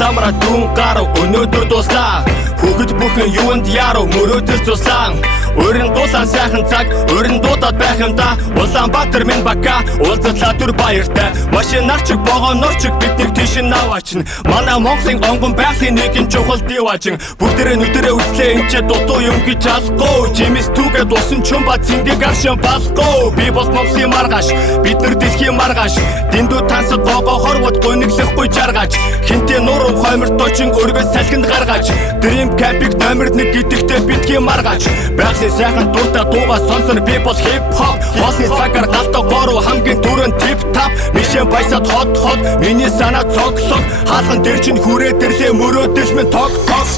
ламраа дүүн гарав өнөөдөр дуслаа. Хүүхэд бүхэн юунд яруу мөрөөдөл туслаа. Өрн дулаан сайхан цаг өрн дуудаад байх юм да. Улаанбаатар минь бака уулзлаа түр баяртай. Машинаарчиг богонорчиг биднийг тийш наваачин. Манай Монголын онгон байхын нэгэн чухал диваачин. Бүгдээрээ нүдэрээ үзлээ энэ ч дутуу юм гэж алгүй. Жимс түгээ дусан чумба цэндийг гаршин балгүй. Би бол Монголын маргааш бид нар дэлхийн маргааш. Дэндүү тансаг гого хорвод гуниглахгүй жаргаж. Хинтээ нуруу хойморт очин өргөс салхинд гаргаж. Dream Camp-ийг номер 1 гэдэгтээ битгий маргааж. Байгалийн сайхан дуртай дуугаа сонсон би бол хип хоп. Хоосны цагаар галтаа горуу хамгийн түрэн тип тап. Мишэн баясаад хот миний санаа цоглог. Хаалган дээр чинь хүрээд ирлээ мөрөөдөл минь тог.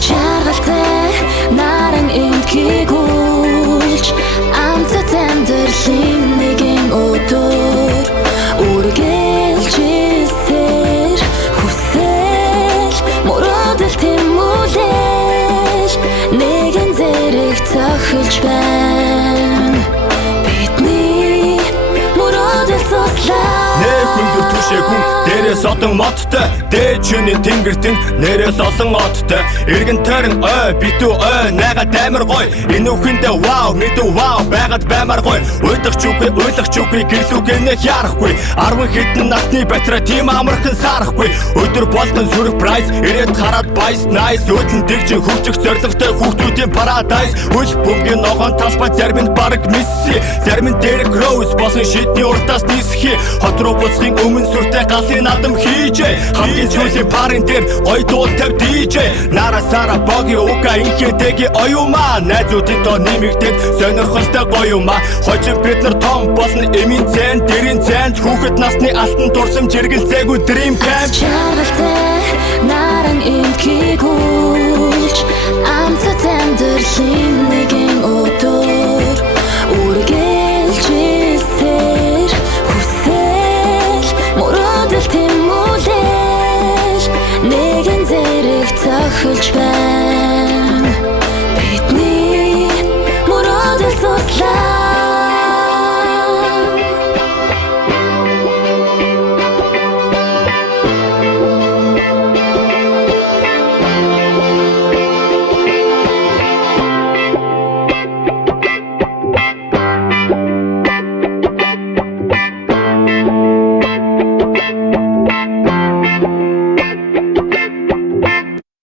Чаргалтай наран инкигүүлж амцад амьдралын нэгэн өдөр үргэлжилсээр хүсэл мөрөөдөл тэмүүлэл нэгэн зэрэг цохилж байна. Бидний мөрөөдөл туслаа. Хүндөр түшээ хүн дээрээс одон модтой. Дээд чиний тэнгэртэн нэрэл олон одтой. Иргэн тойрон ой битүү ой найгаад амар гоё. Энэ үхэндээ вау мэдүү вау байгаад баймар гоё. Уйдах чүгүй гэрлүүгэнэ ярахгүй. 10 хэдэн насны батра тийм амархан сарахгүй. Өдөр болгон сүрэг прайс ирээд хараад байс найс. Өдлөн дэгжин хөгжих зоригтой хүүхдүүдийн парадайс. Үл бөмбөгийн ногоон талбай зарим нь бараг мисси. Зарим нь дэрэг роуз болон шидний уртаас нисхи. Хот руу буцахын өмнө сүртэй галын надам хийжээ. Хамгийн сүүлийн парын дээр гой дуу тавь DJ. Нара сара боги ука инхээтэги оюума. Найзуудын тоо нэмэгдээд сонирхолтой гоюума. Хожим бид нар том болно эмийн зэн дэрийн зэн. Хүүхэд насны алтан дурсам жиргэлцээгүй Dream Camp. Чаргалтай наран инкигүүлж амцад амьдралын нэгэн өдөр үргэлжилсээр хүсэл мөрөөдөл тэмүүлэл нэгэн зэрэг цохилж байна. Бидний мөрөөдөл туслаа.